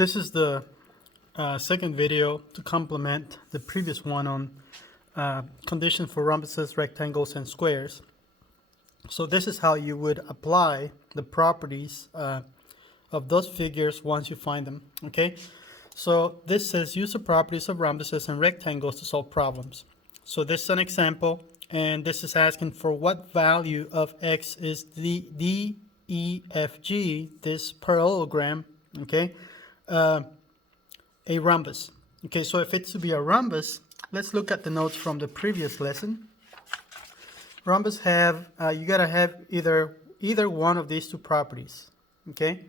This is the second video to complement the previous one on conditions for rhombuses, rectangles, and squares. So this is how you would apply the properties of those figures once you find them. Okay, so this says use the properties of rhombuses and rectangles to solve problems. So this is an example, and this is asking for what value of x is the DEFG, this parallelogram, okay, a rhombus. Okay, so if it's to be a rhombus, let's look at the notes from the previous lesson. Rhombus have, you gotta have either one of these two properties, okay?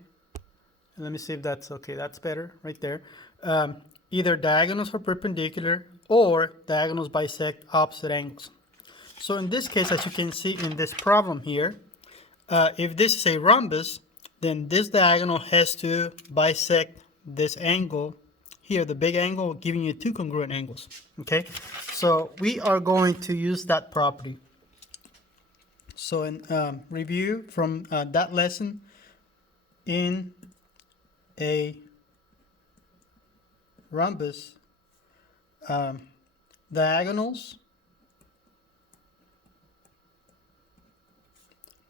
And let me see if that's okay, that's better, right there. Either diagonals are perpendicular or diagonals bisect opposite angles. So in this case, as you can see in this problem here, if this is a rhombus, then this diagonal has to bisect this angle here, the big angle, giving you two congruent angles, okay? So we are going to use that property. So in review from that lesson, in a rhombus, diagonals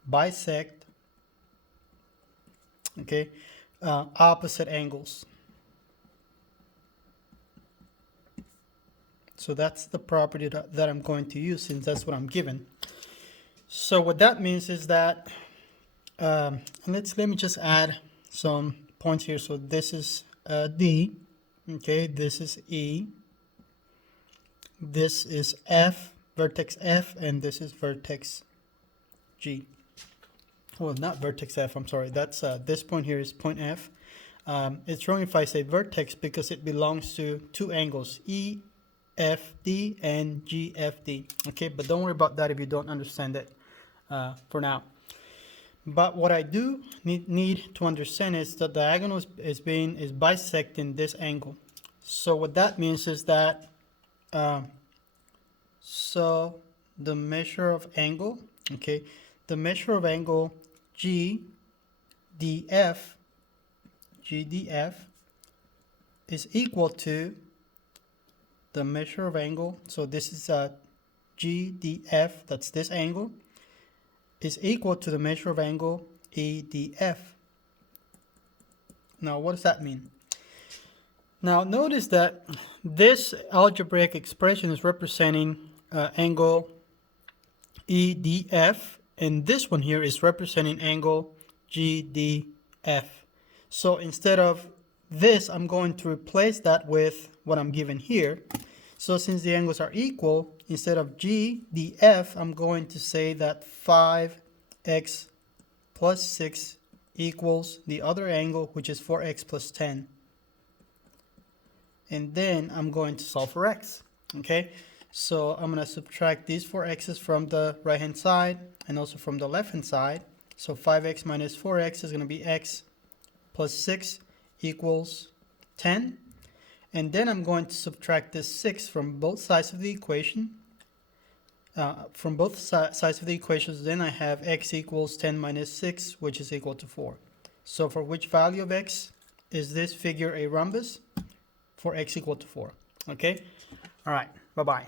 bisect, okay, opposite angles. So that's the property that I'm going to use, since that's what I'm given. So what that means is that, let me just add some points here. So this is D, okay, this is E, this is F, vertex F, and this is vertex G. Well, not vertex F, I'm sorry, that's this point here is point F. It's wrong if I say vertex because it belongs to two angles, EFD and GFD, okay, but don't worry about that if you don't understand it for now. But what I do need to understand is the diagonal is bisecting this angle. So what that means is that so the measure of angle, okay, the measure of angle GDF is equal to the measure of angle. So this is GDF, that's this angle, is equal to the measure of angle EDF. Now, what does that mean? Now, notice that this algebraic expression is representing angle EDF, and this one here is representing angle GDF. So instead of this, I'm going to replace that with what I'm given here. So since the angles are equal, instead of GDF, I'm going to say that 5x plus 6 equals the other angle, which is 4x plus 10. And then I'm going to solve for x, okay? So I'm going to subtract these 4x's from the right-hand side and also from the left-hand side. So 5x minus 4x is going to be x plus 6 equals 10. And then I'm going to subtract this 6 from both sides of the equation. From both sides of the equations, then I have x equals 10 minus 6, which is equal to 4. So for which value of x is this figure a rhombus? For x equal to 4. Okay? All right. Bye-bye.